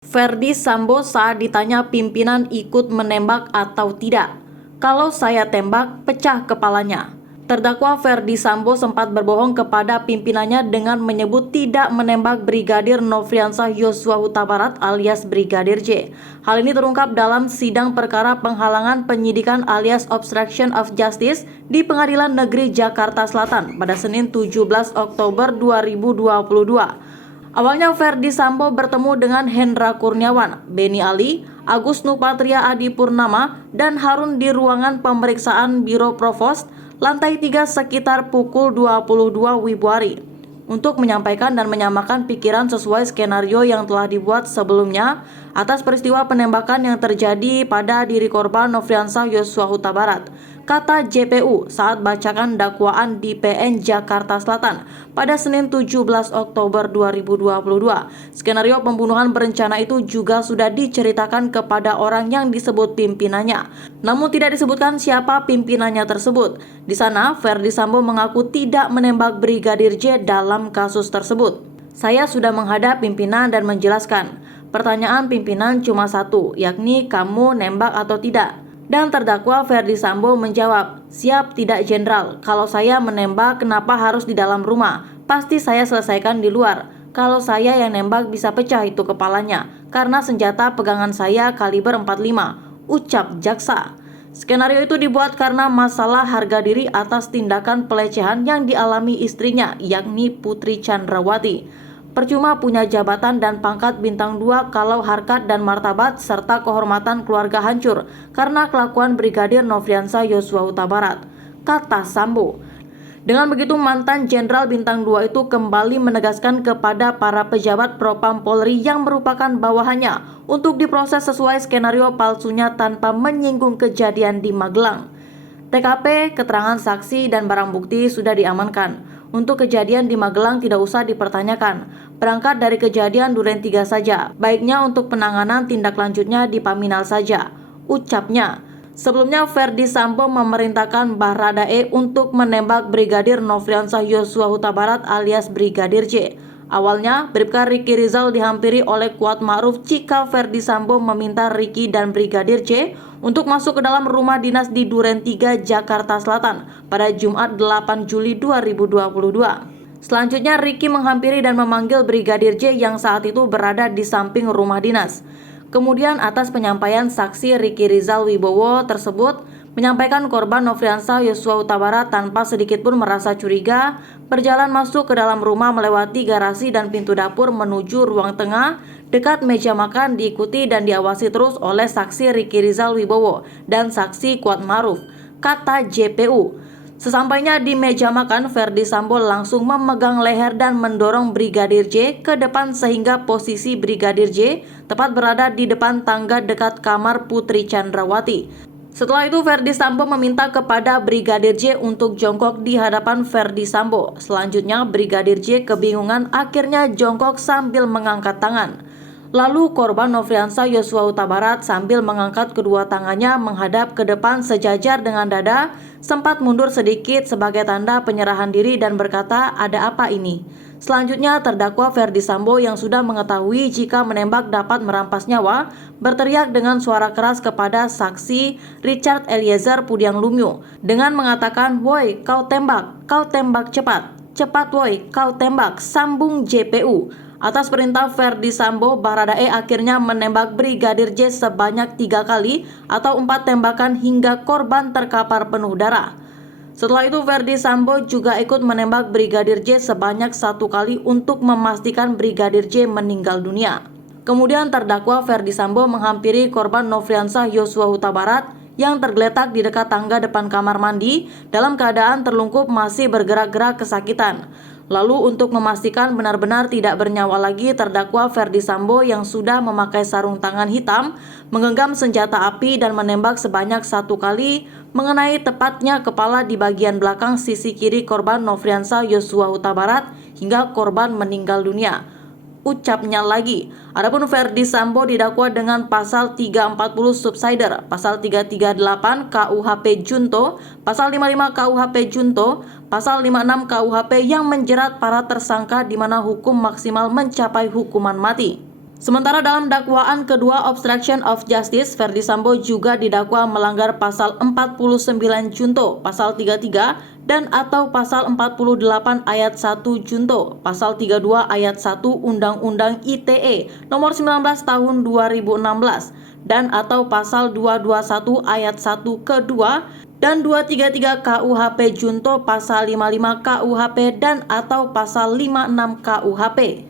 Verdi Sambo saat ditanya pimpinan ikut menembak atau tidak. Kalau saya tembak, pecah kepalanya. Terdakwa Verdi Sambo sempat berbohong kepada pimpinannya dengan menyebut tidak menembak Brigadir Nofriansah Yosua Huta Barat alias Brigadir J. Hal ini terungkap dalam sidang perkara penghalangan penyidikan alias obstruction of justice di Pengadilan Negeri Jakarta Selatan pada Senin 17 Oktober 2022. Awalnya Verdi Sambo bertemu dengan Hendra Kurniawan, Beni Ali, Agus Nupatria Adi Purnama, dan Harun di ruangan pemeriksaan Biro Provos lantai 3 sekitar pukul 22 WIB untuk menyampaikan dan menyamakan pikiran sesuai skenario yang telah dibuat sebelumnya atas peristiwa penembakan yang terjadi pada diri korban Nofriansah Yosua Huta Barat, kata JPU saat bacakan dakwaan di PN Jakarta Selatan pada Senin 17 Oktober 2022. Skenario pembunuhan berencana itu juga sudah diceritakan kepada orang yang disebut pimpinannya, namun tidak disebutkan siapa pimpinannya tersebut. Di sana, Verdi Sambo mengaku tidak menembak Brigadir J dalam kasus tersebut. Saya sudah menghadap pimpinan dan menjelaskan. Pertanyaan pimpinan cuma satu, yakni kamu nembak atau tidak. Dan terdakwa Verdi Sambo menjawab, siap tidak jenderal, kalau saya menembak kenapa harus di dalam rumah? Pasti saya selesaikan di luar. Kalau saya yang nembak bisa pecah itu kepalanya, karena senjata pegangan saya kaliber 45, ucap jaksa. Skenario itu dibuat karena masalah harga diri atas tindakan pelecehan yang dialami istrinya, yakni Putri Chandrawati. Percuma punya jabatan dan pangkat bintang 2 kalau harkat dan martabat serta kehormatan keluarga hancur karena kelakuan Brigadir Nofriansah Yosua Huta Barat, kata Sambo. Dengan begitu mantan Jenderal Bintang 2 itu kembali menegaskan kepada para pejabat Propam Polri yang merupakan bawahannya untuk diproses sesuai skenario palsunya tanpa menyinggung kejadian di Magelang. TKP, keterangan saksi, dan barang bukti sudah diamankan. Untuk kejadian di Magelang tidak usah dipertanyakan. Berangkat dari kejadian Duren 3 saja, baiknya untuk penanganan tindak lanjutnya di Paminal saja, ucapnya. Sebelumnya Verdi Sambo memerintahkan Baradae untuk menembak Brigadir Nofriansah Yosua Huta Barat alias Brigadir J. Awalnya, Bribka Riki Rizal dihampiri oleh Kuat Ma'ruf jika Verdi Sambo meminta Riki dan Brigadir J untuk masuk ke dalam rumah dinas di Duren 3, Jakarta Selatan pada Jumat 8 Juli 2022. Selanjutnya, Riki menghampiri dan memanggil Brigadir J yang saat itu berada di samping rumah dinas. Kemudian atas penyampaian saksi Riki Rizal Wibowo tersebut menyampaikan korban Nofriansah Yosua Huta Barat tanpa sedikit pun merasa curiga berjalan masuk ke dalam rumah melewati garasi dan pintu dapur menuju ruang tengah dekat meja makan diikuti dan diawasi terus oleh saksi Riki Rizal Wibowo dan saksi Kuat Ma'ruf, kata JPU. Sesampainya di meja makan, Verdi Sambo langsung memegang leher dan mendorong Brigadir J ke depan sehingga posisi Brigadir J tepat berada di depan tangga dekat kamar Putri Chandrawati. Setelah itu Verdi Sambo meminta kepada Brigadir J untuk jongkok di hadapan Verdi Sambo. Selanjutnya Brigadir J kebingungan akhirnya jongkok sambil mengangkat tangan. Lalu korban Nofriansah Yosua Huta Barat sambil mengangkat kedua tangannya menghadap ke depan sejajar dengan dada, sempat mundur sedikit sebagai tanda penyerahan diri dan berkata, ada apa ini? Selanjutnya terdakwa Verdi Sambo yang sudah mengetahui jika menembak dapat merampas nyawa, berteriak dengan suara keras kepada saksi Richard Eliezer Pudiang Lumiu dengan mengatakan, woi kau tembak cepat, cepat woi kau tembak, sambung JPU. Atas perintah Verdi Sambo, Baradae akhirnya menembak Brigadir J sebanyak 3 kali atau 4 tembakan hingga korban terkapar penuh darah. Setelah itu Verdi Sambo juga ikut menembak Brigadir J sebanyak 1 kali untuk memastikan Brigadir J meninggal dunia. Kemudian terdakwa Verdi Sambo menghampiri korban Nofriansah Yosua Huta Barat yang tergeletak di dekat tangga depan kamar mandi dalam keadaan terlungkup masih bergerak-gerak kesakitan. Lalu untuk memastikan benar-benar tidak bernyawa lagi, terdakwa Verdi Sambo yang sudah memakai sarung tangan hitam menggenggam senjata api dan menembak sebanyak 1 kali mengenai tepatnya kepala di bagian belakang sisi kiri korban Nofriansah Yosua Huta Barat hingga korban meninggal dunia. Ucapnya lagi, adapun Verdi Sambo didakwa dengan pasal 340 subsider, pasal 338 KUHP Junto, pasal 55 KUHP Junto, pasal 56 KUHP yang menjerat para tersangka di mana hukum maksimal mencapai hukuman mati. Sementara dalam dakwaan kedua obstruction of justice, Verdi Sambo juga didakwa melanggar pasal 49 Junto, pasal 33 dan atau pasal 48 ayat 1 Junto, pasal 32 ayat 1 Undang-Undang ITE nomor 19 tahun 2016 dan atau pasal 221 ayat 1 kedua dan 233 KUHP Junto, pasal 55 KUHP dan atau pasal 56 KUHP.